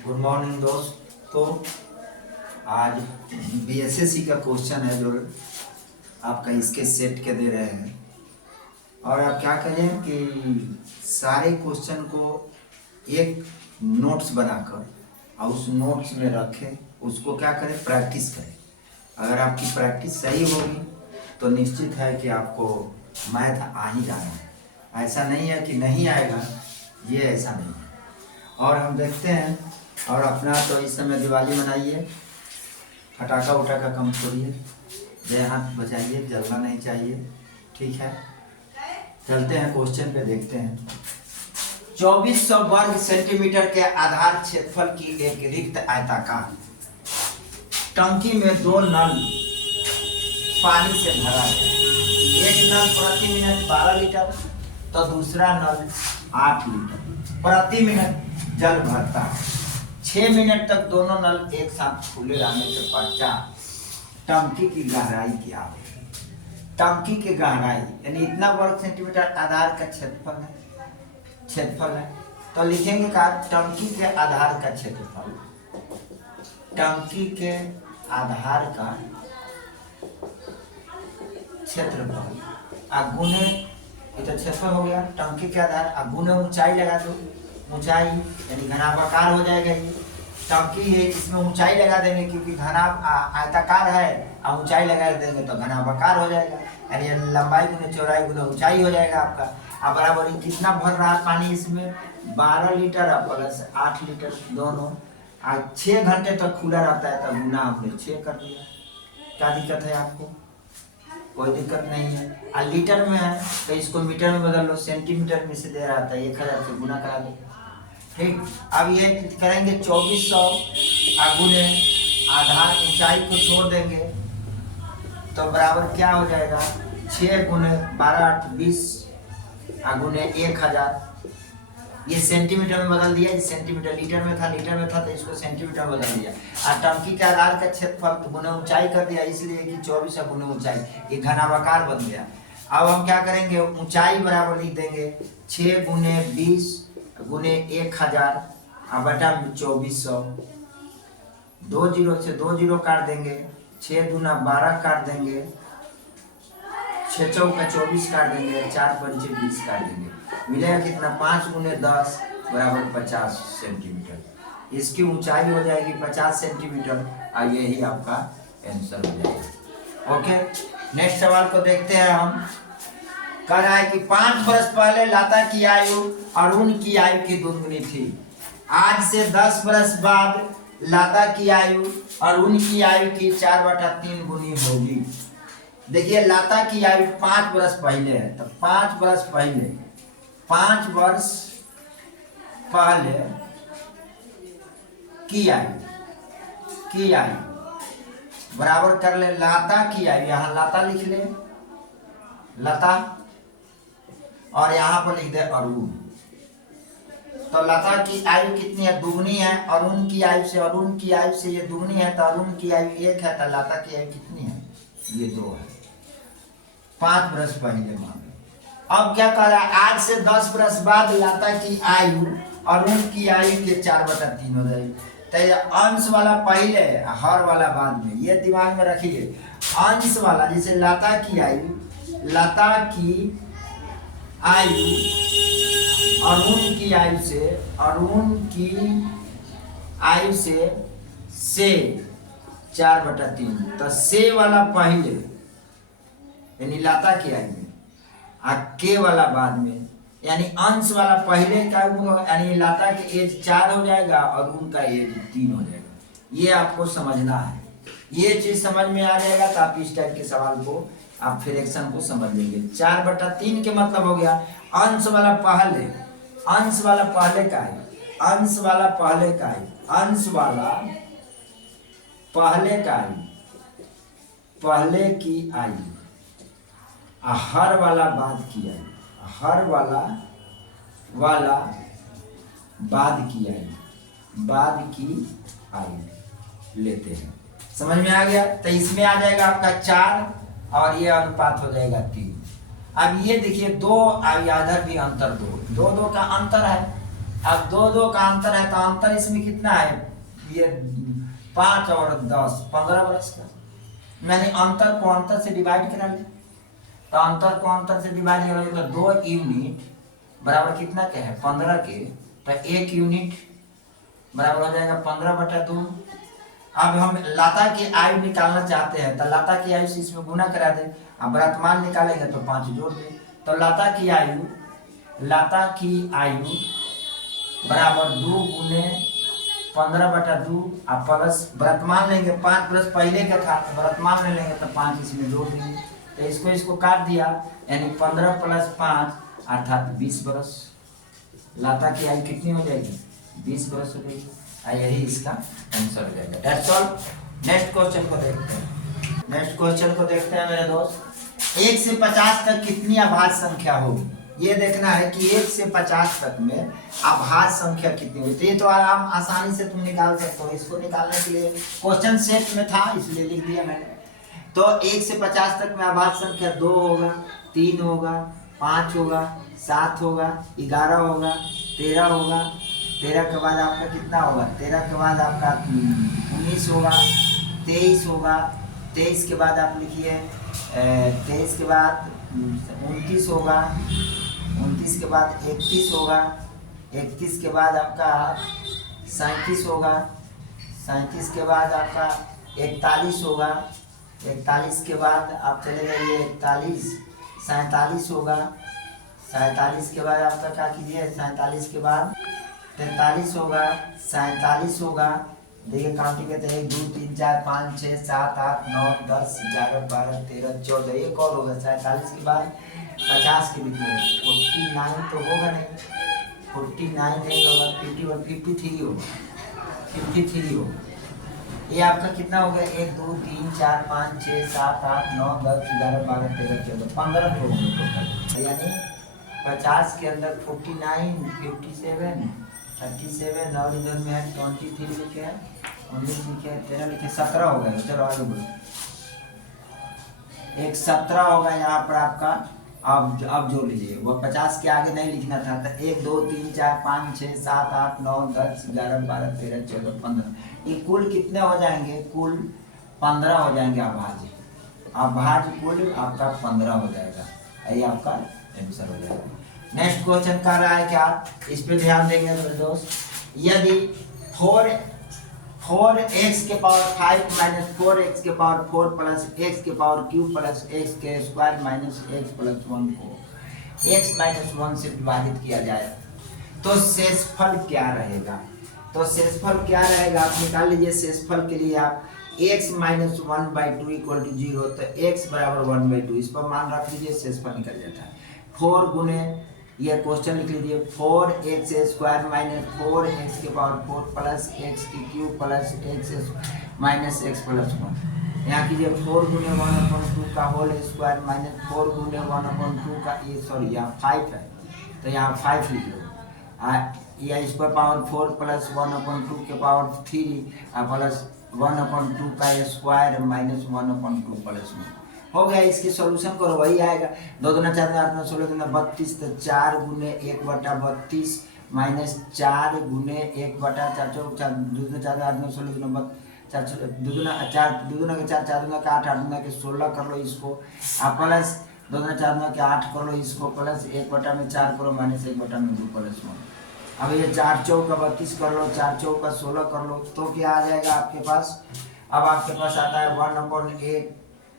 Good morning दोस्तों। आज BSSC का क्वेश्चन है जो आपका इसके सेट के दे रहे हैं और आप क्या करें कि सारे क्वेश्चन को एक नोट्स बनाकर और उस नोट्स में रखें, उसको क्या करें, प्रैक्टिस करें। अगर आपकी प्रैक्टिस सही होगी तो निश्चित है कि आपको मैथ आ ही जाना है। ऐसा नहीं है कि नहीं आएगा, ये ऐसा नहीं है। और हम देखते हैं और अपना तो इस समय दिवाली मनाइए, फटाका उटाका कम छोड़िए, जय हाथ बजाइए, जलना नहीं चाहिए, ठीक है। चलते हैं क्वेश्चन पे, देखते हैं। 2400 वर्ग सेंटीमीटर के आधार क्षेत्रफल की एक रिक्त आयताकार टंकी में 2 नल पानी से भरा है। एक नल प्रति मिनट 12 लीटर तो दूसरा नल 8 लीटर प्रति मिनट जल भरता है। 6 मिनट तक दोनों नल एक साथ खुले रहने के पश्चात टंकी की गहराई क्या है? टंकी की गहराई यानी इतना वर्ग सेंटीमीटर आधार का क्षेत्रफल है तो लिखेंगे का टंकी के आधार का क्षेत्रफल, टंकी के आधार का क्षेत्रफल गुने, ये तो क्षेत्रफल हो गया, टंकी के आधार गुने ऊंचाई लगा दो, ऊंचाई यानी घनाभाकार हो जाएगा। ये टंकी है, इसमें ऊंचाई लगा देंगे क्योंकि घना आयताकार है और ऊंचाई लगा देंगे तो घनाभाकार हो जाएगा, यानी लंबाई गुने चौड़ाई गुने ऊंचाई हो जाएगा आपका। अब बराबर कितना भर रहा है पानी इसमें? 12 लीटर प्लस 8 लीटर दोनों। 6 घंटे तक खुला रहता है तो गुना हमने 6 कर दिया। क्या दिक्कत है आपको? कोई दिक्कत नहीं है। और लीटर में है तो इसको मीटर में बदल लो, सेंटीमीटर में से दे रहा था 1000 से गुना करा दो, ठीक। अब ये करेंगे 2400 गुने आधार ऊंचाई को छोड़ देंगे तो बराबर क्या हो जाएगा? 6 गुने 12 8 20 गुने 1000। ये सेंटीमीटर में बदल दिया, ये सेंटीमीटर लीटर में था तो इसको सेंटीमीटर में बदल दिया। और टंकी के आधार का क्षेत्रफल गुने ऊंचाई कर दिया, इसलिए कि 24 गुने ऊंचाई, ये घनाभाकार बन गया। अब हम क्या करेंगे? ऊंचाई बराबर लिख देंगे 6 गुने 20 गुने 1000 बटा 2400। 2 जीरो से 2 जीरो काट देंगे, 6 दूना 12 काट देंगे, 6 चौका 24 काट देंगे, 4 पंचे 20 काट देंगे, मिलेगा कितना? 5 गुने 10 बराबर 50 सेंटीमीटर। इसकी ऊंचाई हो जाएगी 50 सेंटीमीटर और यही आपका आंसर हो जाएगा। ओके, नेक्स्ट सवाल को देखते हैं हम। कह रहा है कि 5 वर्ष पहले लता की आयु अरुण की आयु की दुगनी थी। आज से 10 वर्ष बाद लता की आयु अरुण की आयु की 4/3 गुनी होगी। देखिए लता की आयु 5 वर्ष पहले है तो 5 वर्ष पहले, 5 वर्ष पहले की आयु बराबर कर ले लता की आयु, यहाँ लता लिख ले, लता, और यहाँ पर लिख दे अरुण। तो लता की आयु कितनी है? दुगनी है। अरुण की आयु से ये दुगनी है तो अरुण की आयु 1 है तो लता की आयु कितनी है? ये 2 है। 5 वर्ष पहले मान। अब क्या कह रहा है? आज से 10 वर्ष बाद लता की आयु अरुण की आयु के 4/3 हो जाएगी। तो अंश वाला पहले, हर वाला बाद में, ये दिमाग में रखिए। अंश वाला जैसे लता की आयु अरुण की आयु से 4/3, तो से वाला पहले यानी लता की आयु में, और के वाला बाद में, यानी अंश वाला पहले का यानी लता के एज 4 हो जाएगा और उनका एज 3 हो जाएगा। ये आपको समझना है। ये चीज समझ में आ जाएगा तो आप इस टाइप के सवाल को, आप फ्रैक्शन को समझ लेंगे। 4/3 के मतलब हो गया अंश वाला पहले का है, अंश वाला पहले की आयु, हर वाला बाद की आयु, बाद की आयु लेते हैं। समझ में आ गया? तो इसमें आ जाएगा आपका 4 और ये अनुपात हो जाएगा 3। अब ये देखिए 2 और इधर भी अंतर 2 का अंतर है अब दो दो का अंतर है, तो अंतर इसमें कितना है, ये 5 और 10 15 बरस का। मैंने अंतर को अंतर से डिवाइड करा लिया, तो अंतर को अंतर से डिवाइड करा लिया, तो 2 यूनिट बराबर कितना के है 15 के, तो 1 यूनिट बराबर हो जाएगा 15/2। अब हम लता की आयु निकालना चाहते हैं, तो लता की आयु से इसमें गुना करा दें। अब वर्तमान निकालेंगे तो 5 जोड़ दें, तो लता की आयु बराबर 2 गुने 15/2 और प्लस वर्तमान लेंगे 5 प्लस पहले का था, तो वर्तमान में लेंगे तो 5 इसमें जोड़ देंगे, तो इसको काट दिया, यानी 15 + 5 अर्थात 20 बरस। लता की आयु कितनी हो जाएगी 20 बरस हो जाएगी, यही इसका आंसर हो जाएगा। That's all. नेक्स्ट क्वेश्चन को देखते हैं मेरे दोस्त। 1 से 50 तक कितनी अभाज्य संख्या होगी, ये देखना है कि 1 से 50 तक में अभाज्य संख्या कितनी होगी। तो ये तो आसानी से तुम निकाल सकते हो, इसको निकालने के लिए क्वेश्चन सेट में था इसलिए लिख दिया मैंने। तो 1 से 50 तक में अभाज्य संख्या 2 होगा, 3 होगा, 5 होगा, 7 होगा, 11 होगा, 13 होगा। 13 के बाद आपका कितना होगा, 13 के बाद आपका 19 होगा, 23 होगा, 23 के बाद आप लिखिए 23 के बाद 29 होगा, 29 के बाद 31 होगा, 31 के बाद आपका 37 होगा, 37 के बाद आपका 41 होगा, 41 के बाद आप चले जाइए 41, 47 होगा, 47 के बाद आपका क्या कीजिए 47 के बाद 43 होगा, 47 होगा। देखिए काउंटिंग करते हैं 1 2 3 4 5 6 7 8 9 10 11 12 13 14, एक और होगा 47 के बाद 50 के बीच में 49 तो होगा नहीं, 49 नहीं होगा, 51 53 होगा, 53 होगा। ये आपका कितना हो गया 1 2 3 4 5 6 7 8 9 10 11 12 13 14 15 होंगे टोटल, यानी 50 के अंदर 49 57 37 और इधर में है 23 लिखे हैं, 19 लिखे हैं, 13 लिखे, 17 हो गए। चलो आगे बोलो, एक 17 होगा यहाँ पर आपका। अब जोड़ लीजिए, वो 50 के आगे नहीं लिखना था, तो 1 2 3 4 5 6 7 8 9 10 11 12 13 14 15, ये कुल कितने हो जाएंगे, कुल 15 हो जाएंगे अभाज्य कुल आपका 15 हो जाएगा, यही आपका आंसर हो जाएगा। नेक्स्ट क्वेश्चन कर रहा है क्या, इस पे ध्यान देंगे मेरे दोस्त। यदि 4x के पावर 5 माइनस 4x के पावर 4 प्लस x के पावर क्यूब प्लस x के स्क्वायर माइनस x प्लस 1 को x माइनस 1 से विभाजित किया जाए तो शेषफल क्या रहेगा। तो शेषफल क्या रहेगा आप निकाल लीजिए। शेषफल के लिए आप x माइनस 1/2 इक्वल टू 0, तो x बराबर 1/2, इस पर मान रख लीजिए, शेषफल निकल जाता है। 4 गुने, ये क्वेश्चन लिख लीजिए, 4x स्क्वायर माइनस 4x के पावर 4 प्लस x की cube plus x minus x plus 1। यहाँ कीजिए 4 गुने 1/2 का होल स्क्वायर माइनस 4 गुने 1/2 का, ये सॉरी यहाँ 5 है तो यहाँ 5 लिख लो, या इस पर पावर 4 प्लस 1/2 के पावर 3 प्लस 1/2 का स्क्वायर माइनस 1/2 प्लस 1 हो गया। इसकी सॉल्यूशन करो वही आएगा, 2 दूना 4 8 9 16 दूना 32, तो 4 गुने 1/32 माइनस 4 गुने 1/4 4 2 दूना 4 8 9 16 दूना 4 2 दूना 4 2 दूना के 4 4 दूना के 8 8 दूना के 16 कर लो इसको, प्लस 2 दूना 4 दूना के 8 कर लो इसको, प्लस 1/4 करो माइनस 1/2 प्लस 1। अब ये 4 चौका 32 कर लो, 4 चौका 16 कर लो, तो क्या आ जाएगा आपके पास। अब आपके पास आता है 1/8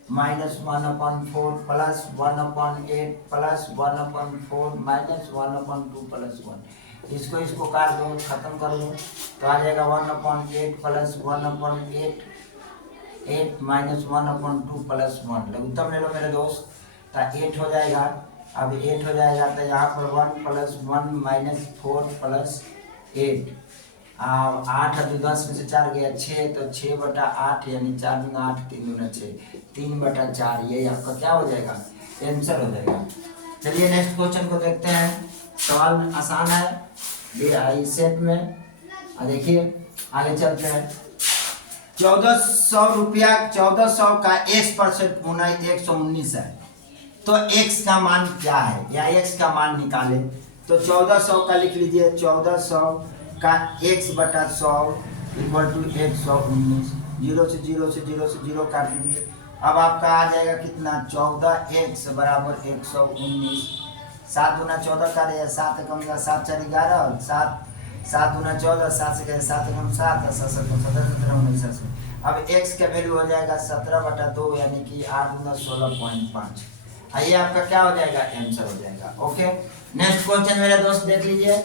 minus 1/4 plus 1/8 plus 1/4 minus 1/2 plus 1। इसको काट दो, खत्म कर लो, तो आ जाएगा 1/8 प्लस 1/8 8 माइनस 1/2 प्लस 1। लघुत्तम ले लो मेरे दोस्त, तो 8 हो जाएगा। अब 8 हो जाएगा तो यहाँ पर 1 प्लस 1 माइनस 4 प्लस 8, 8 और 10 में से 4 गया 6, तो 6/8 यानी 4 दूना 8 3 दूना 6 3/4, ये आपका क्या हो जाएगा आंसर हो जाएगा। चलिए नेक्स्ट क्वेश्चन को देखते हैं। सवाल आसान है सेट में, देखिए आगे चलते हैं। 1400 रुपया 1400 का x% गुना 119 है, तो x का मान क्या है, या x का मान निकाले तो 1400 का लिख लीजिए, 1400 का x बटा 100 इक्वल टू 119। 0 से 0 से 0 से 0 काट लीजिए। अब आपका आ जाएगा कितना, 14x बराबर 119। 7 दूना 14 का रहे, 7 कम का 7 4 11, 7 दूना 14, 7 से कहें 7 कम 7, 7 7 17 17 19 80। अब x का वैल्यू हो जाएगा 17/2 यानी कि 8 दूना 16.5। आइए आपका क्या हो जाएगा, आंसर हो जाएगा। ओके, नेक्स्ट क्वेश्चन मेरे दोस्त देख लीजिए।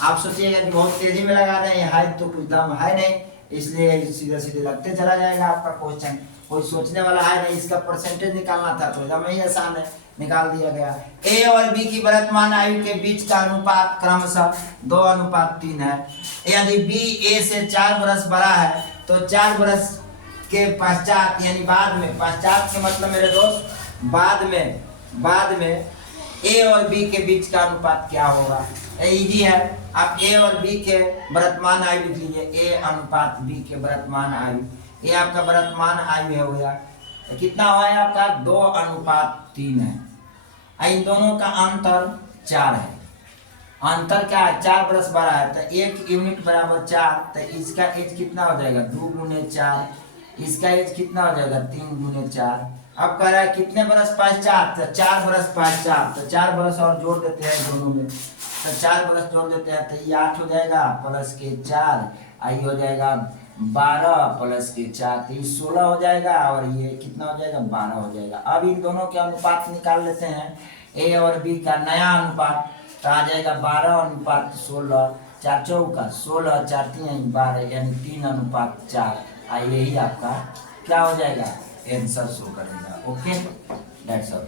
आप सोचिएगा कि बहुत तेजी में लगा रहे हैं, हाई तो कुछ दम है नहीं, इसलिए सीधे सीधे लगते चला जाएगा आपका क्वेश्चन। कोई सोचने वाला है नहीं, इसका परसेंटेज निकालना था तो एकदम ही आसान है, निकाल दिया गया। ए और बी की वर्तमान आयु के बीच का अनुपात क्रमशः 2:3 है। यदि बी ए से 4 वर्ष बड़ा है तो 4 वर्ष के पश्चात यानी बाद में, पश्चात के मतलब मेरे दोस्त बाद में ए और बी के बीच का अनुपात क्या होगा। इजी है, आप ए और बी के वर्तमान आयु लिख लीजिए, ए अनुपात बी के वर्तमान आयु। ये आपका वर्तमान आयु हो गया, कितना हुआ है आपका, 2:3 है। इन दोनों का अंतर 4 है। अंतर क्या है, 4 वर्ष बड़ा है तो 1 यूनिट बराबर 4, तो इसका एज कितना हो जाएगा, 2 गुने 4। इसका एज कितना हो जाएगा, 3 गुने 4। अब कह रहा है कितने बरस पश्चात, तो 4 बरस पश्चात, तो 4 बरस और जोड़ देते हैं दोनों में, तो 4 बरस जोड़ देते हैं तो ये 8 हो जाएगा प्लस के 4, आई हो जाएगा 12 प्लस के 4, तो ये 16 हो जाएगा और ये कितना हो जाएगा, 12 हो जाएगा। अब इन दोनों के अनुपात निकाल लेते हैं, ए और बी का नया अनुपात, तो आ जाएगा 12:16, 4 चौका 16, 4 3 12 यानी 3:4। यही आपका क्या हो जाएगा, आंसर शो करेगा। Okay, that's all.